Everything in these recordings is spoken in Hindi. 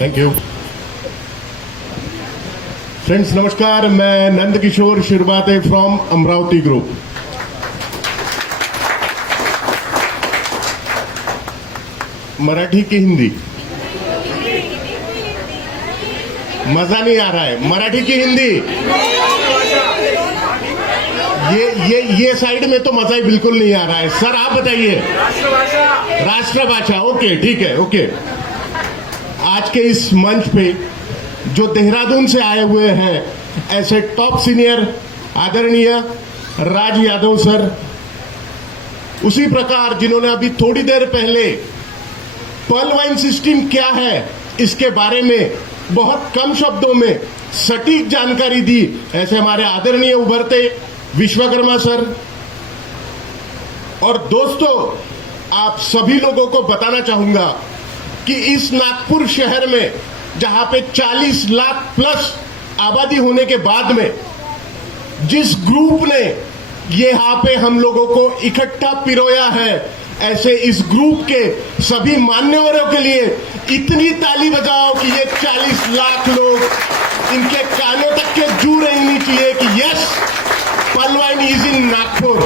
थैंक यू फ्रेंड्स, नमस्कार। मैं नंद किशोर शिरबाते फ्रॉम अमरावती ग्रुप। मराठी की हिंदी? मजा नहीं आ रहा है। मराठी की हिंदी? ये साइड में तो मजा ही बिल्कुल नहीं आ रहा है। सर आप बताइए। राष्ट्रभाषा। ओके, ठीक है, ओके। आज के इस मंच पे जो देहरादून से आए हुए हैं ऐसे टॉप सीनियर आदरणीय राज यादव सर, उसी प्रकार जिन्होंने अभी थोड़ी देर पहले पर्ल वाइन सिस्टम क्या है इसके बारे में बहुत कम शब्दों में सटीक जानकारी दी, ऐसे हमारे आदरणीय उभरते विश्वकर्मा सर। और दोस्तों, आप सभी लोगों को बताना चाहूंगा कि इस नागपुर शहर में जहां पे 40 लाख प्लस आबादी होने के बाद में जिस ग्रुप ने यहाँ पे हम लोगों को इकट्ठा पिरोया है, ऐसे इस ग्रुप के सभी मान्यवरों के लिए इतनी ताली बजाओ कि ये 40 लाख लोग इनके कानों तक के जू रहनी चाहिए कि yes, Pearl Wine is in Nagpur.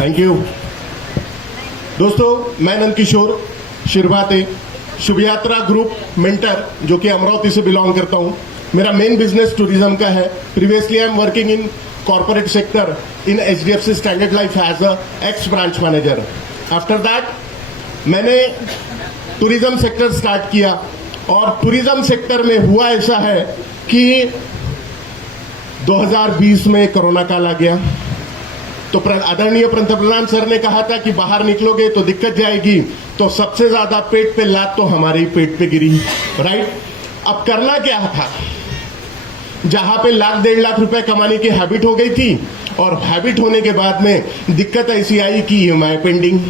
Thank you दोस्तों। मैं नंद किशोर शिरबाते, शुभ यात्रा ग्रुप मेंटर, जो कि अमरावती से बिलोंग करता हूं। मेरा मेन बिजनेस टूरिज्म का है। Previously I am working in corporate sector in HDFC Standard Life as a ex branch manager. After that मैंने टूरिज्म सेक्टर स्टार्ट किया और टूरिज्म सेक्टर में हुआ ऐसा है कि 2020 में कोरोना काल आ गया, तो आदरणीय पंतप्रधान सर ने कहा था कि बाहर निकलोगे तो दिक्कत जाएगी, तो सबसे ज्यादा पेट पे लात तो हमारे ही पेट पे गिरी, राइट। अब करना क्या था? जहां पे लाख 1.5 लाख रुपए कमाने की हैबिट हो गई थी और हैबिट होने के बाद में दिक्कत ऐसी आई कि EMI पेंडिंग,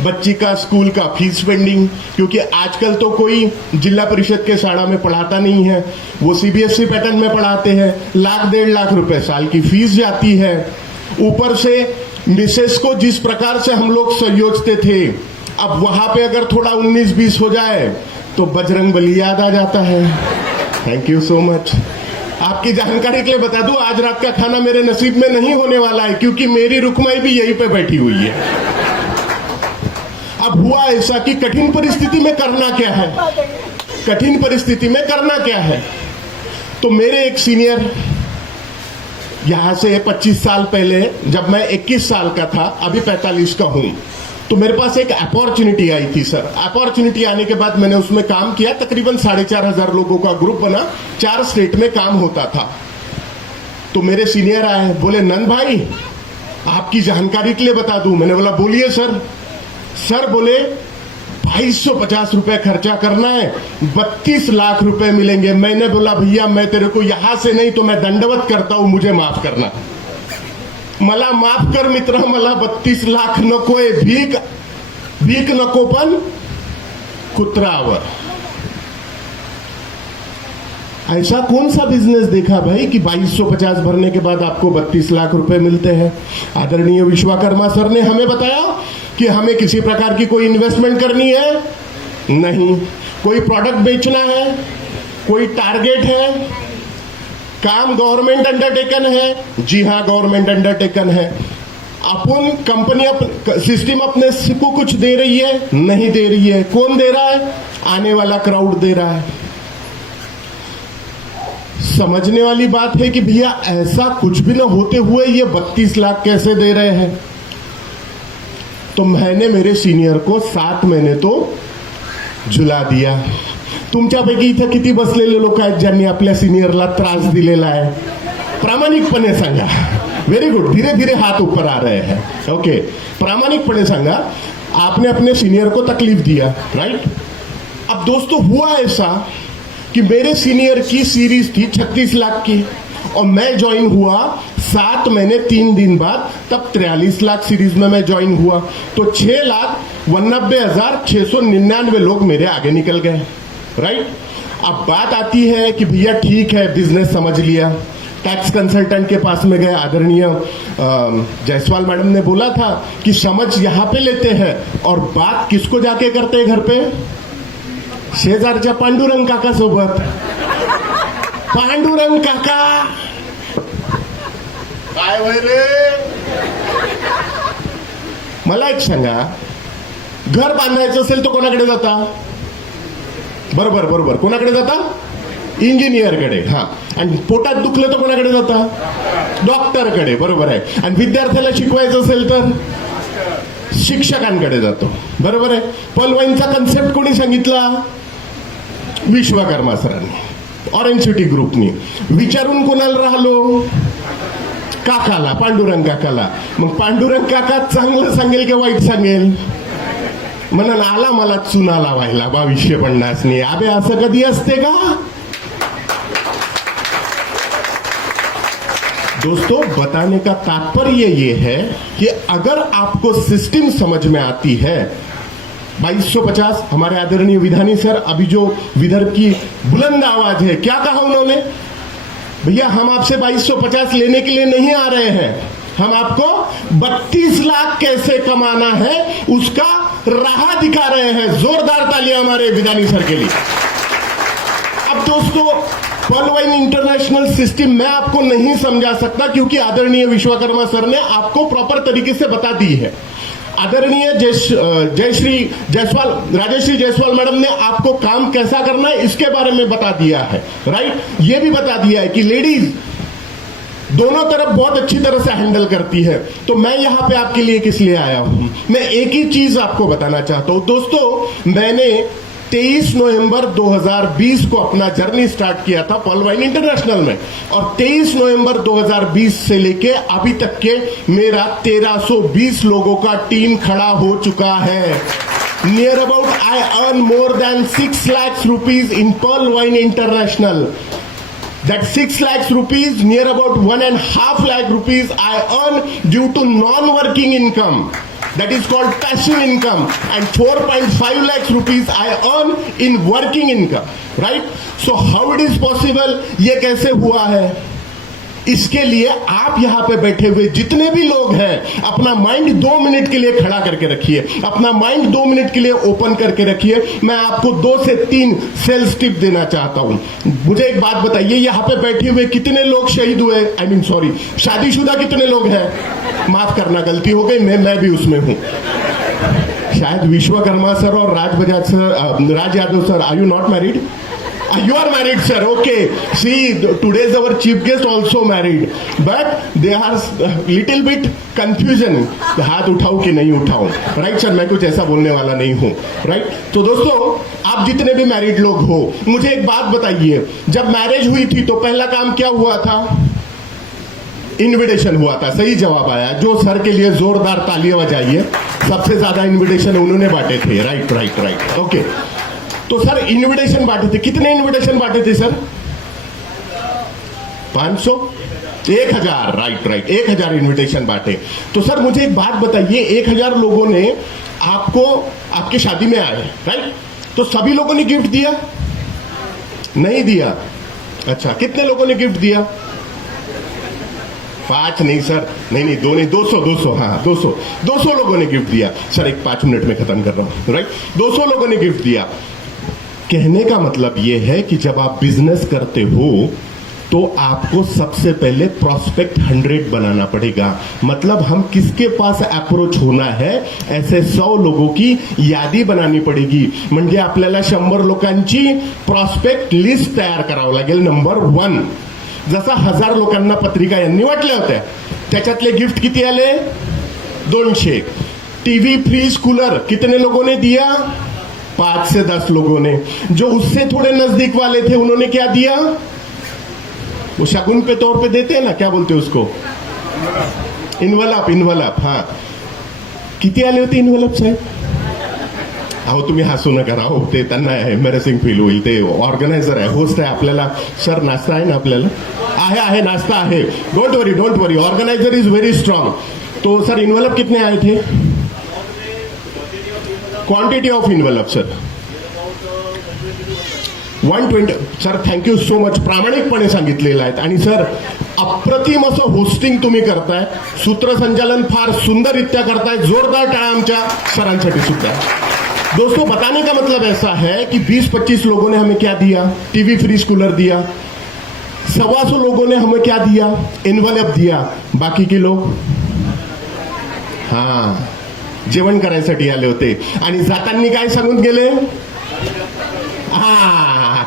बच्ची का स्कूल का फीस पेंडिंग, क्योंकि आजकल तो कोई जिला परिषद के शाला में पढ़ाता नहीं है, वो CBSE पैटर्न में पढ़ाते हैं। लाख 1.5 लाख रुपए साल की फीस जाती है। ऊपर से मिसेस को जिस प्रकार से हम लोग संयोजते थे, अब वहां पे अगर थोड़ा 19-20 हो जाए तो बजरंग बली याद आ जाता है। Thank you so much. आपकी जानकारी के लिए बता दूं, आज रात का खाना मेरे नसीब में नहीं होने वाला है, क्योंकि मेरी रुकमाई भी यहीं पे बैठी हुई है। अब हुआ ऐसा कि कठिन परिस्थिति में करना क्या है, कठिन परिस्थिति में करना क्या है। तो मेरे एक सीनियर यहां से 25 साल पहले, जब मैं 21 साल का था, अभी 45 का हूं, तो मेरे पास एक अपॉर्चुनिटी आई थी सर। अपॉर्चुनिटी आने के बाद मैंने उसमें काम किया। तकरीबन 4,500 लोगों का ग्रुप बना, 4 स्टेट में काम होता था। तो मेरे सीनियर आए, बोले नंद भाई आपकी जानकारी के लिए बता दूं। मैंने बोला बोलिए सर। सर बोले 2250 रुपए खर्चा करना है, 32 लाख रुपए मिलेंगे। मैंने बोला भैया मैं तेरे को यहां से नहीं तो मैं दंडवत करता हूं, मुझे माफ करना, मला माफ कर मित्र, मला 32 लाख नकोय, भीक नको पण कुत्रावर। ऐसा कौन सा बिजनेस देखा भाई कि 2250 भरने के बाद आपको 32 लाख रुपए मिलते हैं। आदरणीय विश्वकर्मा सर ने हमें बताया कि हमें किसी प्रकार की कोई इन्वेस्टमेंट करनी है नहीं, कोई प्रोडक्ट बेचना है, कोई टारगेट है, काम गवर्नमेंट अंडरटेकन है। जी हाँ, गवर्नमेंट अंडरटेकन है। अपन कंपनी सिस्टम अपने को कुछ दे रही है नहीं दे रही है। कौन दे रहा है? आने वाला क्राउड दे रहा है। समझने वाली बात है कि भैया ऐसा कुछ भी ना होते हुए ये 32 लाख कैसे दे रहे हैं। तो मैंने मेरे सीनियर को 7 महीने तो झुला दिया। तुमच्यापैकी इथं किती बसलेले लोक आहेत ज्यांनी आपल्या सिनियरला त्रास दिलेला आहे? प्रामाणिकपणे सांगा। व्हेरी गुड, धीरे धीरे हाथ ऊपर आ रहे हैं। ओके, प्रामाणिकपणे सांगा आपने अपने सीनियर को तकलीफ दिया, राइट। अब दोस्तों हुआ ऐसा कि मेरे सीनियर की सीरीज थी 36 लाख की और मैं ज्वाइन हुआ 7 महीने 3 दिन बाद, तब 43 लाख सीरीज में मैं ज्वाइन हुआ। तो 6,89,699 लोग मेरे आगे निकल गए, राइट। अब बात आती है कि भैया ठीक है बिजनेस समझ लिया, टैक्स कंसल्टेंट के पास में गए, आदरणीय जायसवाल मैडम ने बोला था कि समझ यहां पे लेते हैं और बात किसको जाके करते हैं घर पे? शेजारच्या पांडुरंग काका सोबत. पांडुरंग काका काय होय रे? मला एक सांगा, घर बांधायचं असेल तर कोणाकडे जाता? बरोबर बरोबर, कोणाकडे जाता? इंजिनियरकडे. हा, आणि पोटात दुखलं तर कोणाकडे जाता? डॉक्टरकडे. बरोबर आहे. आणि विद्यार्थ्याला शिकवायचं असेल तर शिक्षकांकडे जातो. बरोबर आहे. पॉल कन्सेप्ट कोणी सांगितला? विश्वकर्मा सरांनी, ऑरेंज सिटी ग्रुपनी. विचारून कोणाला राहिलो? काकाला, पांडुरंग काकाला. मग पांडुरंग काका चांगलं सांगेल की वाईट सांगेल? म्हणून आला मला चुना लावायला 2250 ने. अबे असं कधी असते का? दोस्तों, बताने का तात्पर्य ये है कि अगर आपको सिस्टम समझ में आती है, 2250 हमारे आदरणीय विधानी सर, अभी जो विदर्भ की बुलंद आवाज है, क्या कहा उन्होंने? भैया हम आपसे 2250 लेने के लिए नहीं आ रहे हैं, हम आपको 32 लाख कैसे कमाना है उसका राह दिखा रहे हैं. जोरदार तालियां हमारे विधानी सर के लिए. अब दोस्तों, पर्ल वाइन इंटरनेशनल सिस्टम मैं आपको नहीं समझा सकता क्योंकि आदरणीय विश्वकर्मा सर ने आपको प्रॉपर तरीके से बता दी है. आदरणीय राजश्री जायसवाल मैडम ने आपको काम कैसा करना है इसके बारे में बता दिया है. राइट. ये भी बता दिया है कि लेडीज दोनों तरफ बहुत अच्छी तरह से हैंडल करती है. तो मैं यहां पे आपके लिए किस लिए आया हूं? मैं एक ही चीज आपको बताना चाहता हूं. दोस्तों, मैंने 23 नवंबर 2020 को अपना जर्नी स्टार्ट किया था पर्ल वाइन इंटरनेशनल में, और 23 नवंबर 2020 से लेके अभी तक के मेरा 1320 लोगों का टीम खड़ा हो चुका है. Near about I earn more than 6 lakhs rupees in Pearl Wine International. That 6 lakhs rupees, near about 1.5 lakh rupees I earn due to non-working income. That is called passive income. And 4.5 lakhs rupees I earn in working income. Right? So how it is possible? ये कैसे हुआ है? इसके लिए आप यहां पे बैठे हुए जितने भी लोग हैं, अपना माइंड 2 मिनट के लिए खड़ा करके रखिए, अपना माइंड 2 मिनट के लिए ओपन करके रखिए. मैं आपको 2 से 3 सेल्स टिप देना चाहता हूं. मुझे एक बात बताइए, यहां पे बैठे हुए कितने लोग शहीद हुए? आई मीन सॉरी, शादीशुदा कितने लोग हैं? माफ करना, गलती हो गई, मैं भी उसमें हूं. शायद विश्वकर्मा सर और Raj Bajaj sir, Raj Yadav sir, are you not married? You are married, sir. Okay. See, today's our chief guest also married, but they are little bit confusion. हाथ उठाऊं कि नहीं उठाऊं? राइट सर, मैं कुछ ऐसा बोलने वाला नहीं हूं. राइट. तो दोस्तों, आप जितने भी मैरिड लोग हो, मुझे एक बात बताइए, जब मैरिज हुई थी तो पहला काम क्या हुआ था? इनविटेशन हुआ था. सही जवाब आया. जो सर के लिए जोरदार तालियां बजाइए. सबसे ज्यादा इनविटेशन उन्होंने बांटे थे. Right right right. ओके. तो सर इनविटेशन बांटे थे. कितने इनविटेशन बांटे थे सर? 500? 1000. Right right. 1000 इनविटेशन बांटे. तो सर मुझे एक बात बताइए, 1000 लोगों ने आपको आपकी शादी में आए, राइट? तो सभी लोगों ने गिफ्ट दिया? नहीं दिया. अच्छा, कितने लोगों ने गिफ्ट दिया? 5 नहीं सर, नहीं 2 नहीं, 200. हाँ, 200 लोगों ने गिफ्ट दिया. सर एक 5 मिनट में खत्म कर रहा हूं. राइट. 200 लोगों ने गिफ्ट दिया. कहने का मतलब यह है कि जब आप बिजनेस करते हो तो आपको सबसे पहले प्रॉस्पेक्ट 100 बनाना पड़ेगा. मतलब हम किसके पास अप्रोच होना है, ऐसे 100 लोगों की यादी बनानी पडेगी. म्हणजे आपल्याला 100 लोकांची प्रॉस्पेक्ट लिस्ट तयार करावं लागेल. नंबर 1. जसा 1000 लोकांना पत्रिका यांनी वाटल्या होत्या, त्याच्यातले गिफ्ट किती आले? 200. टीवी, फ्रीज, कूलर कितने लोगों ने दिया? 5 से 10 लोगों ने. जो उससे थोड़े नजदीक वाले थे उन्होंने क्या दिया? वो शगुन पे तौर पे देते हैं ना, क्या बोलते हैं उसको? इन्वलप. हाँ, किती आले होते इन्वलप साहेब? अहो तुम्ही हसू नका राहो, ते त्यांना एम्बॅरेसिंग फील होईल. ते ऑर्गनायझर आहे, होस्ट आहे आपल्याला. सर नाश्ता आहे ना आपल्याला? आहे नाश्ता आहे. Don't worry. Organiser is very strong. तो सर इन्वलप कितने आए थे? Quantity of envelope sir 120. Sir thank you so much, प्रामाणिकपणे सांगितलेलं आहे. आणि सर अप्रतिम असं होस्टिंग तुम्ही करताय, सूत्रसंचालन फार सुंदररित्या करताय. जोरदार टाळ्या आमच्या सरांसाठी सुद्धा. दोस्तों, बताने का मतलब ऐसा है कि 20-25 लोगों ने हमें क्या दिया? टीवी, फ्रिज, कूलर दिया. 125 लोगों ने हमें क्या दिया? एनवलप दिया. बाकी के लोग जेवण करायसाठी आले होते आणि जाताना काय सांगून गेले?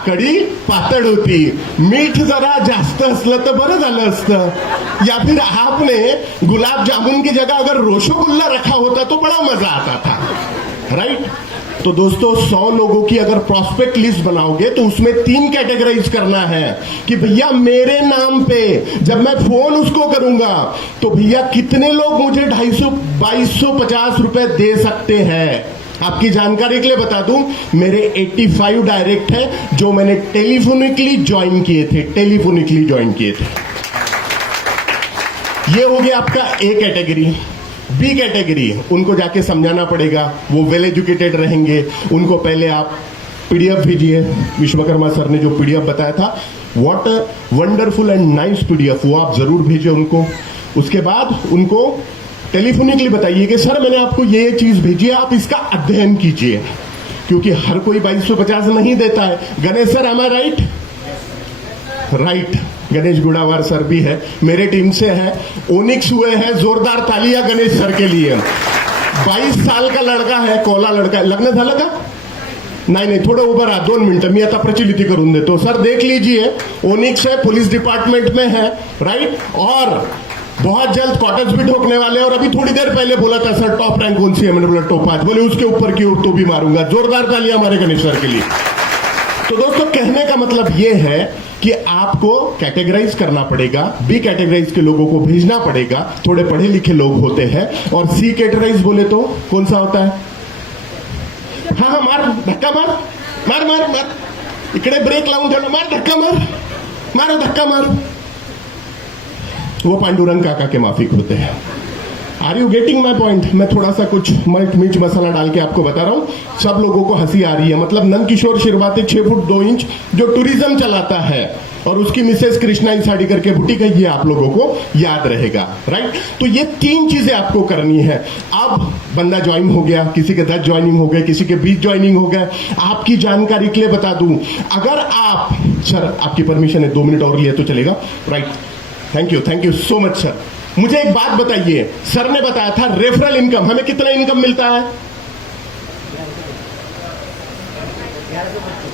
कढी पातळ होती, मीठ जरा जास्त असलं तर बरं झालं असतं. या फिर आपने गुलाब जामुन की जगह अगर रसगुल्ला रखा होता तो बड़ा मजा आता था. राइट? तो दोस्तों, 100 लोगों की अगर प्रॉस्पेक्ट लिस्ट बनाओगे तो उसमें 3 कैटेगराइज करना है कि भैया मेरे नाम पे जब मैं फोन उसको करूंगा तो भैया कितने लोग मुझे 250 रुपए दे सकते हैं. आपकी जानकारी के लिए बता दूं, मेरे 85 डायरेक्ट है जो मैंने टेलीफोनिकली ज्वाइन किए थे. ये हो गया आपका ए कैटेगरी. बी कैटेगरी, उनको जाके समझाना पड़ेगा. वो वेल एजुकेटेड रहेंगे. उनको पहले आप पीडीएफ भेजिए. विश्वकर्मा सर ने जो पीडीएफ बताया था, what a wonderful and nice PDF, वो आप जरूर भेजिए उनको. उसके बाद उनको टेलीफोनिकली बताइए कि सर मैंने आपको ये चीज भेजी है, आप इसका अध्ययन कीजिए. क्योंकि हर कोई 2250 नहीं देता है. Ganesh sir, am I right? Right. Ganesh Gudawar sir भी है, मेरे टीम से है. ओनिक्स हुए हैं, जोरदार तालियां गणेश सर के लिए. 22 साल का लड़का है, कोला लड़का है. लग्न झालं का? नाही, थोडं उभं राहा, 2 मिनिटं, मी आता प्रचलिती करून देतो. सर देख लीजिए, ओनिक्स है, पुलिस डिपार्टमेंट में है. राइट? और बहुत जल्द क्वार्टर्स भी ठोकने वाले. और अभी थोड़ी देर पहले बोला था सर टॉप रैंक कौन सी है, मैंने बोला टॉप 5. बोले उसके ऊपर की तो भी मारूंगा. जोरदार तालियां हमारे गणेश सर के लिए. तो दोस्तों, कहने का मतलब यह है कि आपको कैटेगराइज करना पड़ेगा. बी कैटेगराइज के लोगों को भेजना पड़ेगा, थोड़े पढ़े लिखे लोग होते हैं. और सी कैटेगराइज बोले तो कौन सा होता है? हाँ, मार धक्का मार मार मार मार, इकडे ब्रेक लावून ठेवलं, मार धक्का मार धक्का मार. वो पांडुरंग काका के माफिक होते हैं. Are you getting my point? मैं थोड़ा सा कुछ मिर्च मसाला डाल के आपको बता रहा हूं. सब लोगों को हंसी आ रही है. मतलब नंदकिशोर शिरवाते 6 फुट 2 इंच जो टूरिज्म चलाता है और उसकी मिसेस कृष्णा साड़ी करके बुटीक है, ये आप लोगों को याद रहेगा. राइट? तो ये 3 चीजें आपको करनी है. अब बंदा ज्वाइन हो गया, किसी के 10 ज्वाइनिंग हो गए, किसी के 20 ज्वाइनिंग हो गए. आपकी जानकारी के लिए बता दूं, अगर आप, सर आपकी परमिशन है, 2 मिनट और लिए तो चलेगा? Right? Thank you so much sir. मुझे एक बात बताइए, सर ने बताया था रेफरल इनकम, हमें कितना इनकम मिलता है?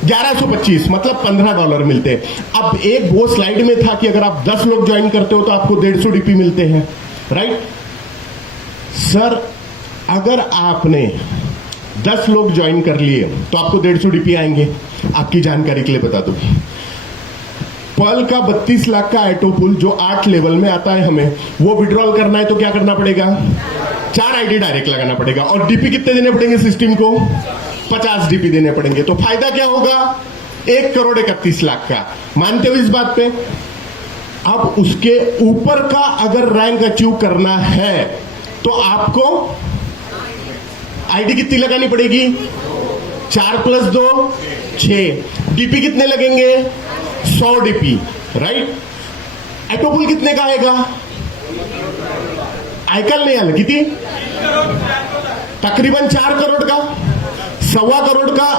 1125, मतलब $15 मिलते हैं. अब एक वो स्लाइड में था कि अगर आप 10 लोग ज्वाइन करते हो तो आपको 150 डीपी मिलते हैं. राइट? सर अगर आपने 10 लोग ज्वाइन कर लिए तो आपको 150 डीपी आएंगे. आपकी जानकारी के लिए बता दूं, पर्ल का 32 लाख का एटोपुल जो 8 लेवल में आता है, हमें वो विड्रॉल करना है तो क्या करना पड़ेगा? 4 आईडी डायरेक्ट लगाना पड़ेगा. और डीपी कितने देने पड़ेंगे सिस्टम को? 50 डीपी देने पड़ेंगे. तो फायदा क्या होगा? 1,31,00,000 का. मानते हो इस बात पे? अब उसके ऊपर का अगर रैंक अचीव करना है तो आपको आईडी कितनी लगानी पड़ेगी? 4 + 2 6. डीपी कितने लगेंगे? 100 डीपी. राइट? एटोपुल कितने का आएगा? ऐकायला नाही आलं किती? तकरीबन 4 करोड़ का, 1.25 करोड़ का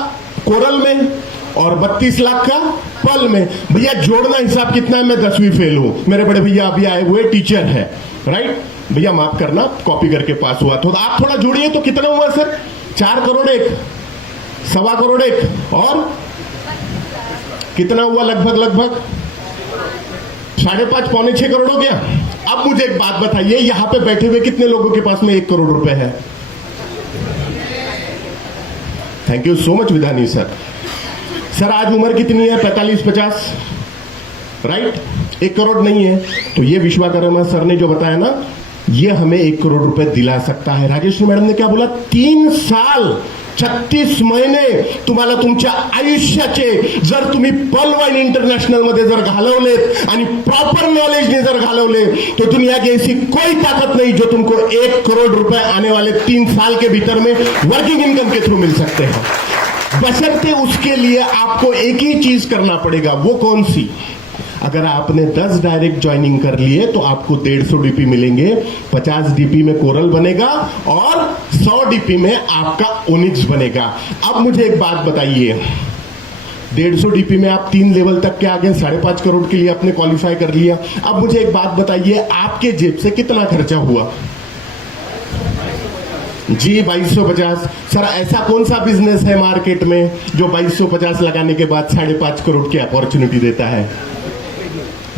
कोरल में और 32 लाख का पल में. भैया जोड़ना हिसाब कितना है? मैं 10वीं फेल हूं. मेरे बड़े भैया अभी आए हुए टीचर है. राइट? भैया माफ करना, कॉपी करके पास हुआ. तो आप थोड़ा जोड़िए तो कितना हुआ सर? 4 करोड़ 1, 1.25 करोड़ 1 और कितना हुआ? लगभग 5.5 पौने 6 करोड़ हो गया. अब मुझे एक बात बताइए, यहां पे बैठे हुए कितने लोगों के पास में 1 करोड़ रुपए है? Thank you so much Vidhani sir. Sir आज उम्र कितनी है? 45-50. राइट? 1 करोड़ नहीं है. तो ये विश्वकर्मा सर ने जो बताया ना, ये हमें 1 करोड़ रुपए दिला सकता है. राजेश्री मैडम ने क्या बोला? 3 साल 36 महिने तुम्हाला तुमच्या आयुष्याचे जर तुम्ही पर्ल वाइन इंटरनॅशनल मध्ये जर घालवलेत आणि प्रॉपर नॉलेजने जर घालवले तो दुनिया की ऐसी कोई ताकत नहीं जो तुमको 1 करोड़ रुपए आने वाले 3 साल के भीतर में वर्किंग इनकम के थ्रू मिल सकते हैं. बशर्ते उसके लिए आपको एक ही चीज करना पड़ेगा. वो कौन सी? अगर आपने 10 डायरेक्ट ज्वाइनिंग कर लिए तो आपको 150 डीपी मिलेंगे, 50 डीपी में कोरल बनेगा और 100 डीपी में आपका ओनिक्स बनेगा। अब मुझे एक बात बताइए, 150 डीपी में आप 3 लेवल तक के आ गए, 5.5 करोड़ के लिए आपने क्वालिफाई कर लिया। अब मुझे एक बात बताइए, आपके जेब से कितना खर्चा हुआ? जी 2250। सर ऐसा कौन सा बिजनेस है मार्केट में जो 2250 लगाने के बाद 5.5 करोड़ की अपॉर्चुनिटी देता है?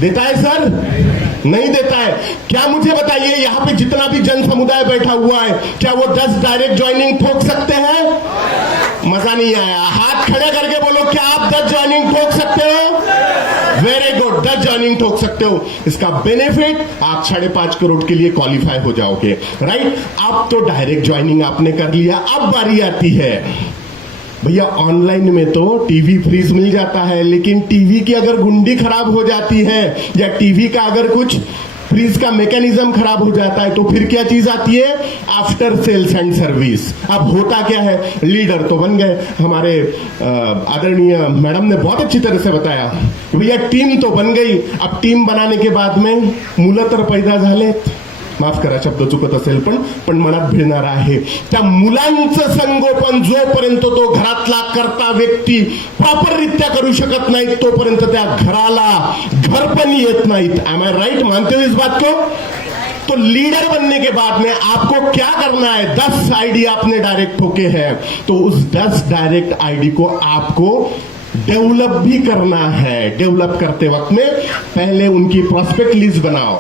देता है सर? नहीं देता है। क्या मुझे बताइए, यहां पे जितना भी जन समुदाय बैठा हुआ है, क्या वो 10 डायरेक्ट ज्वाइनिंग ठोक सकते हैं? मजा नहीं आया। हाथ खड़े करके बोलो, क्या आप 10 ज्वाइनिंग ठोक सकते हो? वेरी गुड, 10 ज्वाइनिंग ठोक सकते हो। इसका बेनिफिट, आप 5.5 करोड़ के लिए क्वालिफाई हो जाओगे, राइट? अब तो डायरेक्ट ज्वाइनिंग आपने कर लिया, अब बारी आती है भैया, ऑनलाइन में तो टीवी फ्रीज मिल जाता है, लेकिन टीवी की अगर गुंडी खराब हो जाती है या टीवी का अगर कुछ फ्रीज का मैकेनिज्म खराब हो जाता है तो फिर क्या चीज आती है? After sales and service. अब होता क्या है, लीडर तो बन गए, हमारे आदरणीय मैडम ने बहुत अच्छी तरह से बताया, भैया टीम तो बन गई। अब टीम बनाने के बाद में मुलं तर पैदा झालेत, माफ करा शब्द चुकत असेल पण मनात भिडणार आहे, त्या मुलांचं संगोपन जोपर्यंत तो घरातला करता व्यक्ती प्रॉपररित्या करू शकत नाही तोपर्यंत त्या घराला घर पण येत नाहीत। एम आई राइट? मानते हो इस बात को? तो लीडर बनने के बाद में आपको क्या करना है? 10 आईडी आपने डायरेक्ट ठोके हैं, तो उस 10 डायरेक्ट आईडी को आपको डेवलप भी करना है। डेवलप करते वक्त में पहले उनकी प्रोस्पेक्ट लिस्ट बनाओ,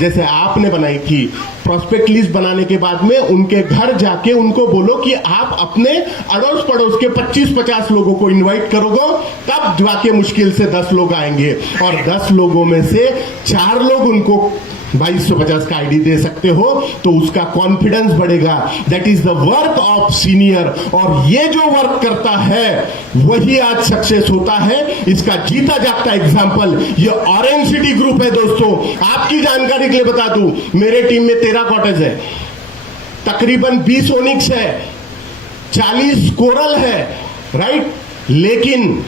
जैसे आपने बनाई थी। प्रोस्पेक्ट लिस्ट बनाने के बाद में उनके घर जाके उनको बोलो कि आप अपने अड़ोस पड़ोस के 25-50 लोगों को इनवाइट करोगे, तब जाके मुश्किल से 10 लोग आएंगे, और 10 लोगों में से 4 लोग उनको 2250 का आईडी दे सकते हो, तो उसका कॉन्फिडेंस बढ़ेगा। That is the work of senior, और ये जो वर्क करता है वही आज सक्सेस होता है। इसका जीता जागता एग्जाम्पल ये ऑरेंज सिटी ग्रुप है। दोस्तों, आपकी जानकारी के लिए बता दूं, मेरे टीम में 13 कॉटेज है, तकरीबन 20 ओनिक्स है, 40 कोरल है, राइट? लेकिन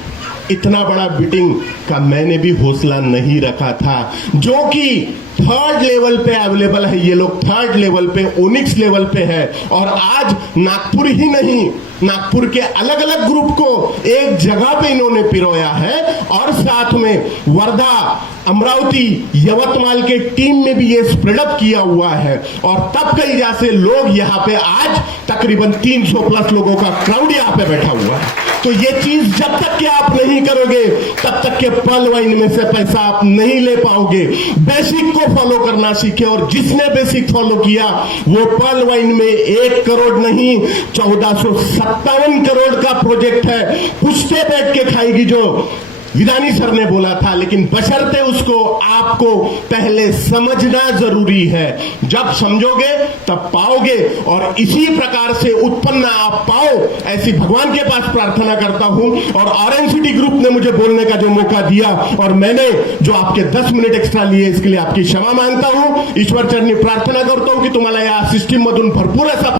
इतना बड़ा बिटिंग का मैंने भी हौसला नहीं रखा था, जो कि 3rd लेवल पे अवेलेबल है। ये लोग 3rd लेवल पे, ओनिक्स लेवल पे है, और आज नागपुर ही नहीं, नागपुर के अलग अलग ग्रुप को एक जगह पे इन्होंने पिरोया है, और साथ में वर्धा, अमरावती, यवतमाल के टीम में भी ये स्प्रेड अप किया हुआ है, और तब कई जैसे लोग यहाँ पे आज तकरीबन 300 प्लस लोगों का क्राउड यहाँ पे बैठा हुआ है। तो ये चीज जब तक कि आप नहीं करोगे तब तक के पर्ल वाइन में से पैसा आप नहीं ले पाओगे। बेसिक को फॉलो करना सीखे, और जिसने बेसिक फॉलो किया वो पर्ल वाइन में 1 करोड़ नहीं 1457 करोड़ का प्रोजेक्ट है, पुश्ते बैठ के खाएगी, जो विधानी सर ने बोला था। लेकिन बशर्ते उसको आपको पहले समझना जरूरी है। जब समझोगे तब पाओगे, और इसी प्रकार से उत्पन्न आप पाओ, ऐसी भगवान के पास प्रार्थना करता हूं। और ऑरेंज सिटी ग्रुप ने मुझे बोलने का जो मौका दिया, और मैंने जो आपके 10 मिनिट एक्स्ट्रा लिए, इसके लिए आपकी क्षमा मांगता हूं। ईश्वर चरणी प्रार्थना करता हूं कि तुम्हाला या सिस्टीम मधून भरपूर असा